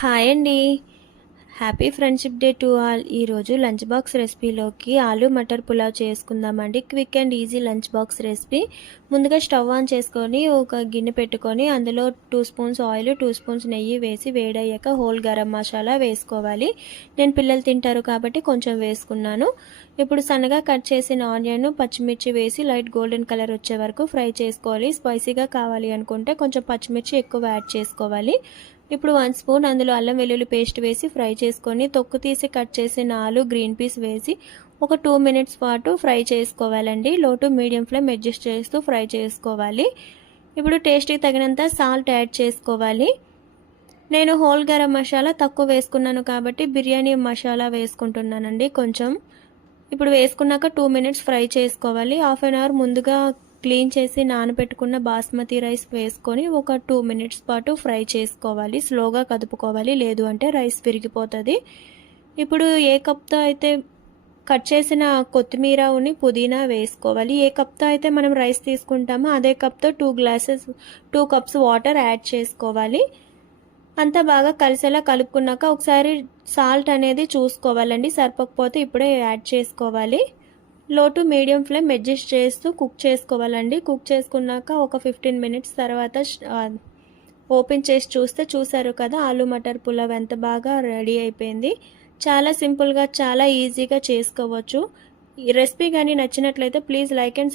Hi అండి. Happy friendship day to all. ఈరోజు lunch box రెసిపీలోకి ఆలు మటర్ పులావ్ చేసుకుందామండి. Quick and easy lunch box recipe. ముందుగా స్టవ్ ఆన్ చేసుకొని ఒక గిన్నె పెట్టుకొని అందులో two spoons oil two spoons నెయ్యి వేసి వేడయ్యాక హోల్ గరం మసాలా వేసుకోవాలి. నేను పిల్లలు తింటారు కాబట్టి కొంచెం వేసుకున్నాను. ఇప్పుడు సన్నగా కట్ చేసిన ఆనియన్ పచ్చిమిర్చి వేసి లైట్ గోల్డెన్ కలర్ వచ్చే వరకు ఫ్రై చేసుకోవాలి. స్పైసీగా కావాలి అనుకుంటే కొంచెం పచ్చిమిర్చి ఎక్కువ యాడ్ చేసుకోవాలి. ఇప్పుడు వన్ స్పూన్ అందులో అల్లం వెల్లుల్లి పేస్ట్ వేసి ఫ్రై చేసుకొని తొక్కు తీసి కట్ చేసిన ఆలు గ్రీన్ పీస్ వేసి ఒక టూ మినిట్స్ పాటు ఫ్రై చేసుకోవాలండి. Low to medium flame adjust చేస్తూ ఫ్రై చేసుకోవాలి. ఇప్పుడు టేస్ట్కి తగినంత సాల్ట్ యాడ్ చేసుకోవాలి. నేను హోల్ గరం మసాలా తక్కువ వేసుకున్నాను కాబట్టి బిర్యానీ మసాలా వేసుకుంటున్నానండి కొంచెం. ఇప్పుడు వేసుకున్నాక టూ మినిట్స్ ఫ్రై చేసుకోవాలి. హాఫ్ అన్ అవర్ ముందుగా క్లీన్ చేసి నానబెట్టుకున్న బాస్మతి రైస్ వేసుకొని ఒక టూ మినిట్స్ పాటు ఫ్రై చేసుకోవాలి. స్లోగా కదుపుకోవాలి. లేదు అంటే రైస్ విరిగిపోతుంది. ఇప్పుడు ఏ కప్తో అయితే కట్ చేసిన కొత్తిమీర ఉని పుదీనా వేసుకోవాలి. ఏ కప్తో అయితే మనం రైస్ తీసుకుంటామో అదే కప్తో two glasses two cups water add చేసుకోవాలి. అంతా బాగా కలిసేలా కలుపుకున్నాక ఒకసారి సాల్ట్ అనేది చూసుకోవాలండి. సరిపోకపోతే ఇప్పుడే యాడ్ చేసుకోవాలి. Low to medium flame adjust చేస్తూ కుక్ చేసుకోవాలండి. కుక్ చేసుకున్నాక ఒక ఫిఫ్టీన్ మినిట్స్ తర్వాత ఓపెన్ చేసి చూస్తే చూసారు కదా ఆలు మటర్ పులావ్ ఎంత బాగా రెడీ అయిపోయింది. చాలా సింపుల్గా చాలా ఈజీగా చేసుకోవచ్చు. ఈ రెసిపీ కానీ నచ్చినట్లయితే ప్లీజ్ లైక్ అండ్